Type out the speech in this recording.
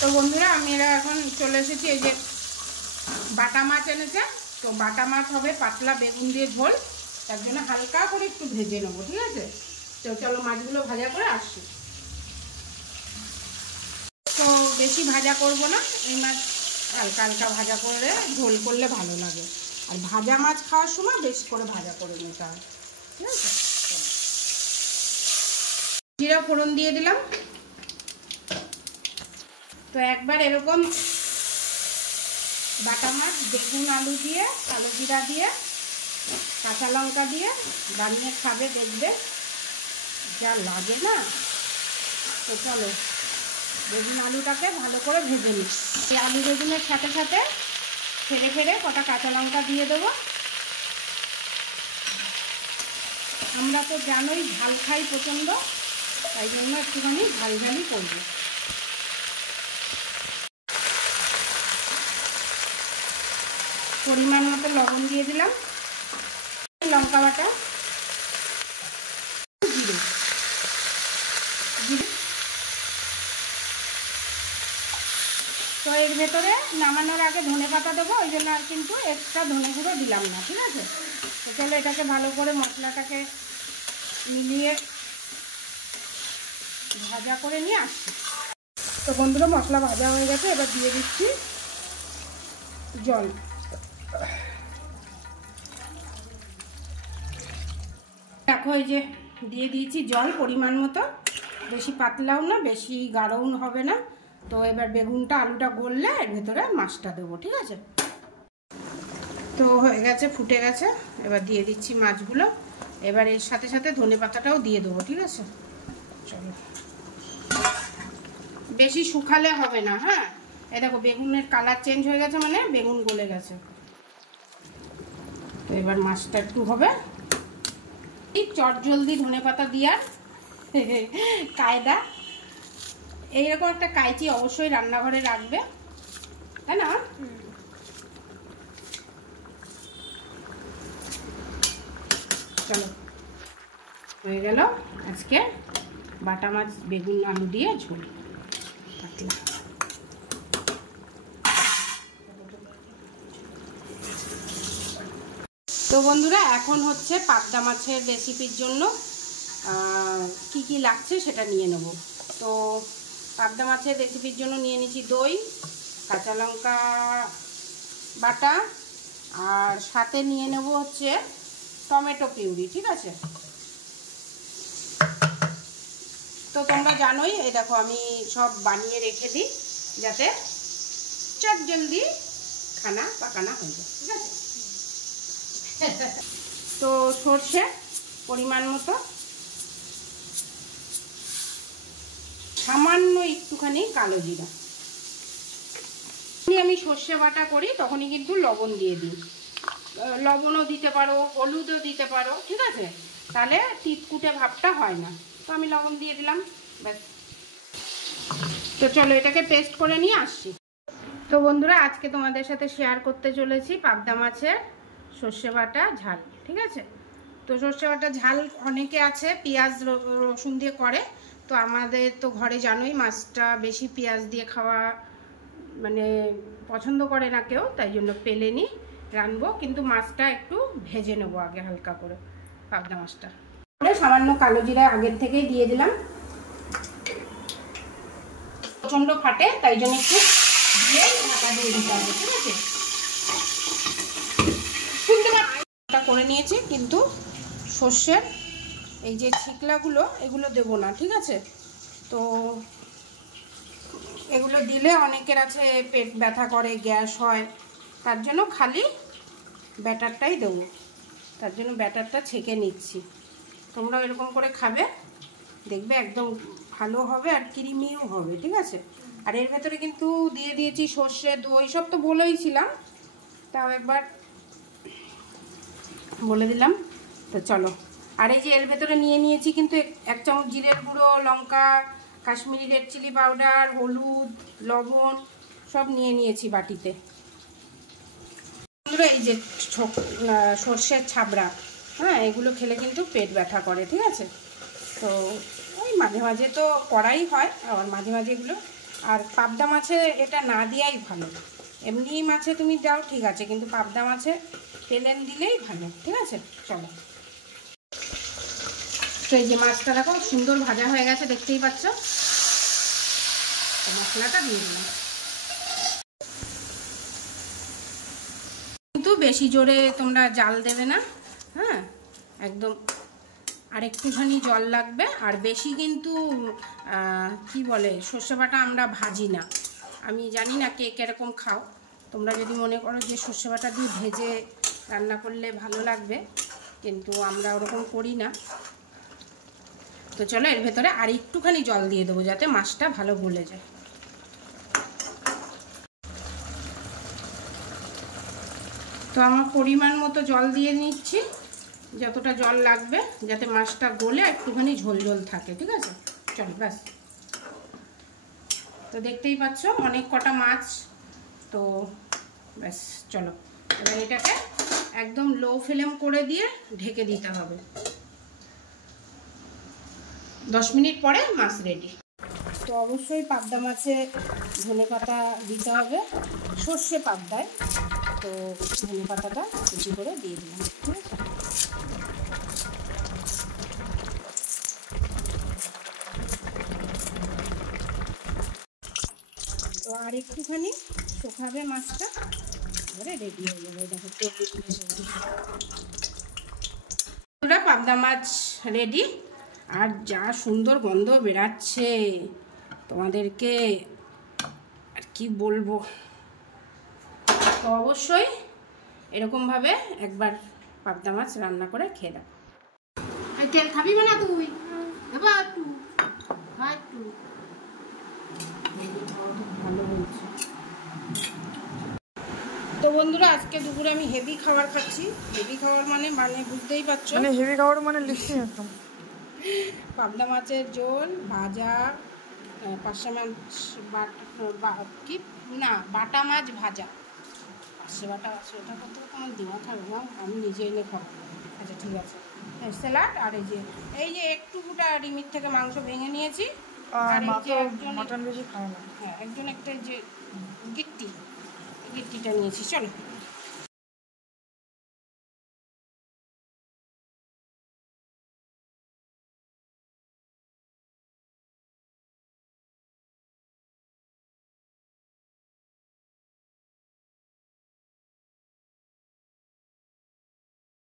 তো বন্ধুরা আমি এখন চলে এসেছি, এই যে বাটা মাছ এনেছে, তো বাটা মাছ হবে পাতলা বেগুন দিয়ে ঝোল, তার জন্য হালকা করে একটু ভেজে নেবো, ঠিক আছে। তো চলো মাছগুলো ভাজা করে আসছি। তো বেশি ভাজা করব না, এই মাছ হালকা হালকা ভাজা করে ঝোল করলে ভালো লাগে, আর ভাজা মাছ খাওয়ার সময় বেশি করে ভাজা করে নিতে হয়, ঠিক আছে। জিরা ফোড়ন দিয়ে দিলাম। তো একবার এরকম বাটা মাছ বেগুন আলু দিয়ে কালো জিরা দিয়ে কাঁচা লঙ্কা দিয়ে বানিয়ে খাবে, দেখবে যা লাগে না। তো চলো বেগুন আলুটাকে ভালো করে ভেজে নিই। এই আলু বেগুনের সাথে সাথে ফেরে ফেরে কটা কাঁচা লঙ্কা দিয়ে দেবো। আমরা তো জানোই ঝাল খাই প্রচণ্ড, তাই জন্য একটুখানি ঝাল ঝালই করবো। পরিমাণ মতো লবণ দিয়ে দিলাম, লঙ্কা বাটা, জিরে। তো এর ভেতরে নামানোর আগে ধনে পাতা দেবো, ওই জন্য আর কিন্তু এক্সট্রা ধনে গুঁড়ো দিলাম না, ঠিক আছে। তো চলো এটাকে ভালো করে মশলাটাকে মিলিয়ে ভাজা করে নিয়ে আসছি। তো বন্ধুরা মশলা ভাজা হয়ে গেছে, এবার দিয়ে দিচ্ছি জল। দেখো এই যে দিয়ে দিয়েছি জল পরিমাণ মতো, বেশি পাতলাও না বেশি গাঢ়ও হবে না। তো এবার বেগুনটা আলুটা গললে এর ভেতরে মাছটা দেবো, ঠিক আছে। তো হয়ে গেছে, ফুটে গেছে, এবার দিয়ে দিচ্ছি মাছগুলো। এবার এর সাথে সাথে ধনে পাতাটাও দিয়ে দেবো, ঠিক আছে। চলো বেশি শুকালে হবে না, হ্যাঁ। এই দেখো বেগুনের কালার চেঞ্জ হয়ে গেছে, মানে বেগুন গলে গেছে। তো এবার মাছটা একটু হবে চটজলদি ধনে পাতা দেওয়ার কায়দা। এইরকম একটা কাইচি অবশ্যই রান্নাঘরে রাখবে, তাই না। চলো হয়ে গেল আজকে বাটা মাছ বেগুন আলু দিয়ে ঝোল পাতলা। তো বন্ধুরা এখন হচ্ছে পাবদা মাছের রেসিপির জন্য কি কি লাগছে সেটা নিয়ে নেব। তো পাবদা মাছের রেসিপির জন্য নিয়ে নিচ্ছি দই, কাঁচা লঙ্কা বাটা, আর সাথে নিয়ে নেব হচ্ছে টমেটো পিউরি, ঠিক আছে। তো তোমরা জানোই, এই দেখো আমি সব বানিয়ে রেখে দিই যাতে চট জলদি খানা পাকানা হয়ে যায়, ঠিক আছে। তো সর্ষে পরিমাণ মতো, সামান্য একটুখানি কালো জিরা। আমি সর্ষে বাটা করি তখনই কিন্তু লবণ দিয়ে দিই, লবণও দিতে পারো, হলুদও দিতে পারো, ঠিক আছে, তাহলে তিতকুটে ভাবটা হয় না। তো আমি লবণ দিয়ে দিলাম, ব্যাস। তো চলো এটাকে পেস্ট করে নিয়ে আসছি। তো বন্ধুরা আজকে তোমাদের সাথে শেয়ার করতে চলেছি পাবদা মাছের সর্ষে বাটা ঝাল, ঠিক আছে। তো সর্ষে বাটা ঝাল অনেকে আছে পেঁয়াজ রসুন দিয়ে করে, তো আমাদের তো ঘরে জানোই মাছটা বেশি পেঁয়াজ দিয়ে খাওয়া মানে পছন্দ করে না কেউ, তাই জন্য পেলে নি রানবো, কিন্তু মাছটা একটু ভেজে নেবো আগে হালকা করে, পাবদা মাছটা। সামান্য কালো জিরা আগের থেকেই দিয়ে দিলাম, প্রচণ্ড ফাটে তাই জন্য একটু দিয়ে ঢাকা দিয়ে দিতে হবে, ঠিক আছে। করে নিয়েছি, কিন্তু সর্ষের এই যে ছিকলাগুলো এগুলো দেবো না, ঠিক আছে। তো এগুলো দিলে অনেকের আছে পেট ব্যথা করে, গ্যাস হয়, তার জন্য খালি ব্যাটারটাই দেবো, তার জন্য ব্যাটারটা ছেঁকে নিচ্ছি। তোমরা এরকম করে খাবে, দেখবে একদম ভালো হবে আর ক্রিমিও হবে, ঠিক আছে। আর এর ভেতরে কিন্তু দিয়ে দিয়েছি সর্ষে, দই, সব তো বলেইছিলাম, তাও একবার বলে দিলাম। তো চলো, আর এই যে এর ভেতরে নিয়ে নিয়েছি কিন্তু 1 চামচ জিরের গুঁড়ো, লঙ্কা, কাশ্মীরি রেড চিলি পাউডার, হলুদ, লবণ সব নিয়ে নিয়েছি বাটিতে। এই যে সর্ষের ছাবড়া, হ্যাঁ, এগুলো খেলে কিন্তু পেট ব্যথা করে, ঠিক আছে। তো ওই মাঝে মাঝে তো করাই হয়, আবার মাঝে মাঝে এগুলো আর পাবদা মাছে এটা না দেওয়াই ভালো। এমনি মাছে তুমি দাও ঠিক আছে, কিন্তু পাবদা মাছে প্লেন দিলেই ভালো। ঠিক আছে, চলো। তো এই যে মাছটা দেখো সুন্দর ভাজা হয়ে গেছে, দেখতেই পাচ্ছ। মশলাটা দিয়ে দিলাম, কিন্তু বেশি জোরে তোমরা জাল দেবে না, হ্যাঁ, একদম। আর একটুখানি জল লাগবে। আর বেশি কিন্তু কি বলে সর্ষে বাটা আমরা ভাজি না। আমি জানি না কে কীরকম খাও, তোমরা যদি মনে করো যে সর্ষে বাটা দিয়ে ভেজে রান্না করলে ভালো লাগবে, কিন্তু আমরা ওরকম করি না। তো চলো এর ভেতরে আর একটুখানি জল দিয়ে দেবো যাতে মাছটা ভালো গলে যায়। তো আমার পরিমাণ মতো জল দিয়ে নিচ্ছি, যতটা জল লাগবে যাতে মাছটা গলে একটুখানি ঝোল ঝোল থাকে। ঠিক আছে, চলো ব্যাস। তো দেখতেই পাচ্ছ অনেক কটা মাছ, তো ব্যাস চলো এবার এটাকে একদম লো ফ্লেম করে দিয়ে ঢেকে দিতে হবে। 10 মিনিট পরে মাছ রেডি। তো অবশ্যই পাবদা মাছে ধনেপাতা দিতে হবে, সর্ষে পাবদায়। তো ধনেপাতাটা কুচি করে দিয়ে দিলাম। ঠিক আছে, তো আর একটুখানি শুকাবে মাছটা, এবারে রেডি হয়ে যাবে। দেখো পাবদা মাছ রেডি। আর যা সুন্দর গন্ধ বেরাচ্ছে তোমাদেরকে আর কি বলবো। তো অবশ্যই এরকমভাবে একবার পাবদা মাছ রান্না করে খেয়ে দাও। তেল খাবি না তুই? একটু একটু ভালো বলছি। তো বন্ধুরা আজকে দুপুরে আমি হেভি খাবার খাচ্ছি। হেভি খাবার মানে বুঝতেই পারছো, মানে হেভি খাবার মানে লিখছি একদম। পাবদা মাছের ঝোল, ভাজা, পার্শে মাছ কি না বাটা মাছ ভাজা, পার্শে বাটা আছে, ওটা কত তোমার দেওয়া থাকবে না, আমি নিজে এনে খাবো। আচ্ছা ঠিক আছে, স্যালাড। আর এই যে একটু গোটা রিমির থেকে মাংস ভেঙে নিয়েছি। আর মাটন বেশি খায় না। হ্যাঁ, একজন একটা যে গিট্টিটা নিয়েছি। চলো